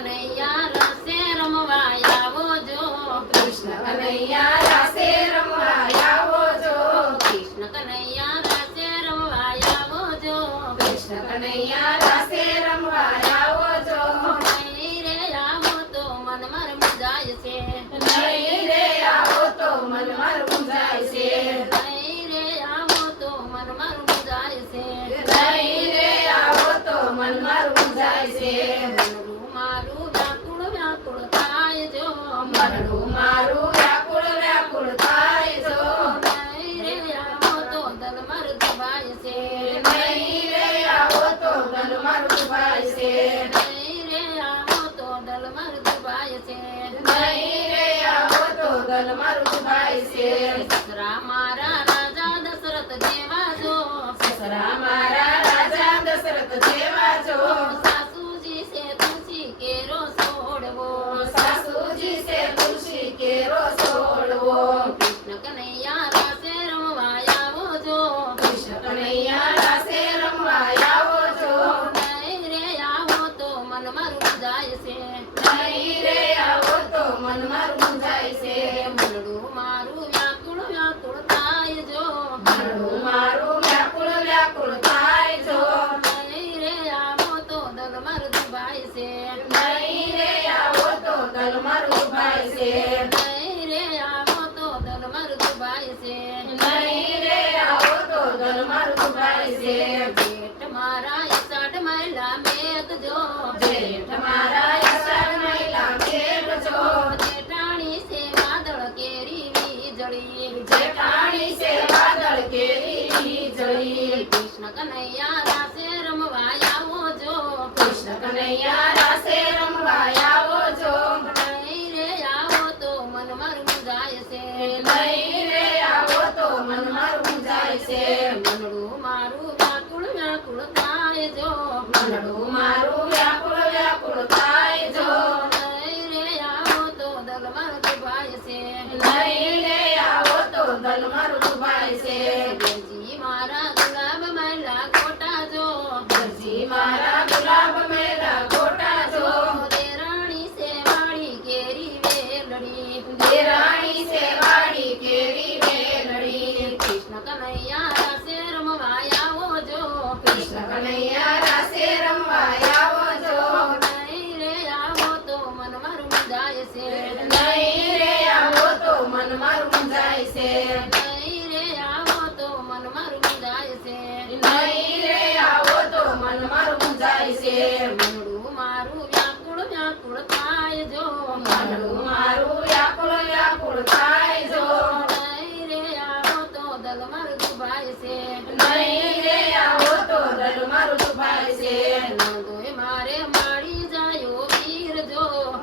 કનૈયા રસે રમવા આવો જો. કૃષ્ણ કનૈયા રાસે રમવા આવો જો. કૃષ્ણ કનૈયા રસે રમવા આવો જો. કૃષ્ણ કનૈયા રાસે રમવા આવો જો. નહીં રે આવો તો મન જાય છે. નહીં રે આવો તો મન મારું જાય છે. નહીં રે આવો તો મન જાય છે. નહીં રે આવો તો મન મારું છે. મન મારું જાય છે મનડું મારું વ્યાકુળ વ્યાકુળ થાય જો. મનડું મારું વ્યાકુળ વ્યાકુળ થાય જો. નહીં રે આવો તો દલ માર છે. નહીં રે આવો તો ગલ મારું ભાઈ છે. નહીં રે આવો તો દલ માર દુભાઈ છે. નહીં રે આવો તો ગલ મારું ભાઈ છે. જેઠ મારા ઈસાટ માયલા મેઘ જો. જેઠ મારા યશાળ મહિલા કેમ છો કૃષ્ણ કનૈયા રાસે રમવા આવો જો. કૃષ્ણ કનૈયા રાસે રમવા આવો છો નહીં રે આવો તો મન મારું જાય છે. નહીં રે આવો તો મન મારું જાય છે. મનડું મારું વ્યાકુળ વ્યાકુળ થાય જો. મનડું મારું વ્યાકુળ વ્યાકુળ થાય જો. નહીં રે આવો તો દલ મારું છે. નહીં રે આવો તો દલ મારું ભાઈ છે. કૃષ્ણ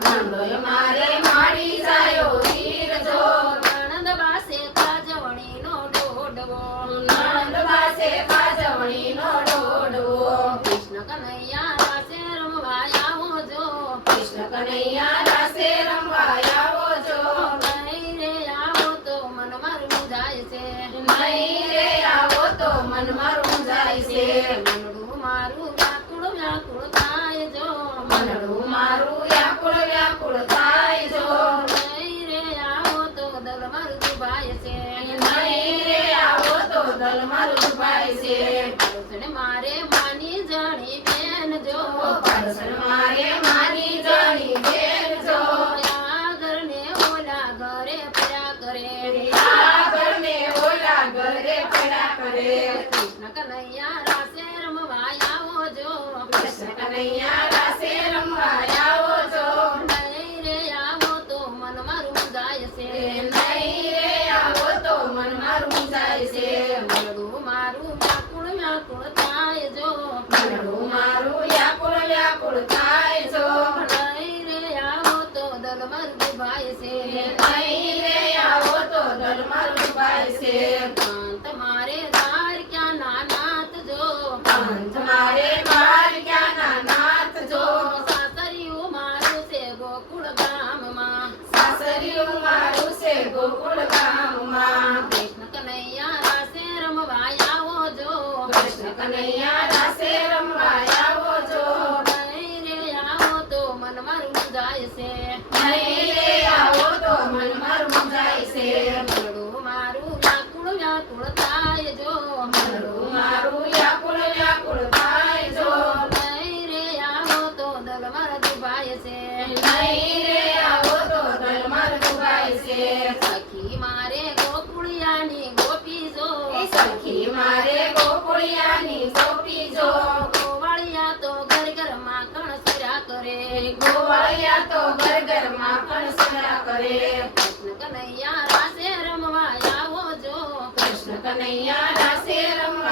જો મારે માડી જાયો વીર જો. નણંદ પાસે કાજવણીનો ડોડવો. નંદ પાસે પાજવણીનો ડોડવો. કૃષ્ણ કનૈયા રાસે રમવા આવો જો. કૃષ્ણ કનૈયા તો મારું ભાઈ છે. પાડોશને મારે માની જાણી બેન જો. પાડોશન મારે માની જાણી બેન જો. ઘરને ઓલા ઘરે ફર્યા કરે. ઘરને ઓલા ઘરે પડ્યા કરે. કૃષ્ણ કનૈયા રાસે રમવા આવો જો. કૃષ્ણ કનૈયા વ્યાકુળ વ્યાકુળ થાય છો નહીં રે આવો તો દલ મારું ભાઈ છે નહીં રે આવો તો દલ મારું ભાઈ છે કાંત મારે ધાર ક્યાં ના નાથ જો પંથ મારે માર ક્યાંના નાથ જો સાસરિયું મારું છે ગોકુળ ગામમાં સાસરિયું મારું છે ગોકુળ ગામમાં કૃષ્ણ કનૈયા રાસે રમવા આવો જો કૃષ્ણ કનૈયા છે આવો તો દલમર દુભાઈ છે. સખી મારે ગોકુળિયાની ગોપી જો. સખી મારે ગોકુળિયાની ગોપી જો. ગોવાળિયા તો ઘર ઘરમાં કણસર્યા કરે. ગોવાળિયા તો ઘર ઘરમાં કણસરા કરે. કૃષ્ણ કનૈયા રાસે રમવા આવો જો. કૃષ્ણ કનૈયા રાસે રમવા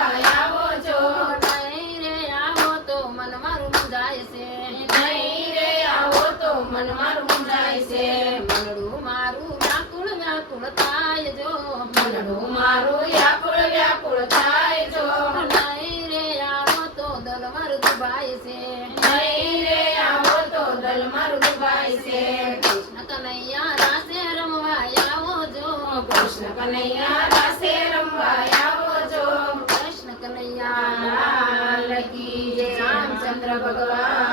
મારું વ્યાકુળ વ્યાકુળ થાય જો. નહીં રે આવો તો દલ મારું દુભાય છે. નહીં રે આવો તો દલ મારું દુભાઈ છે. કૃષ્ણ કનૈયા રાસે રમવા આવો જો. કૃષ્ણ કનૈયા રાસે રમવા આવો જો. કૃષ્ણ કનૈયા જય રામચંદ્ર ભગવાન.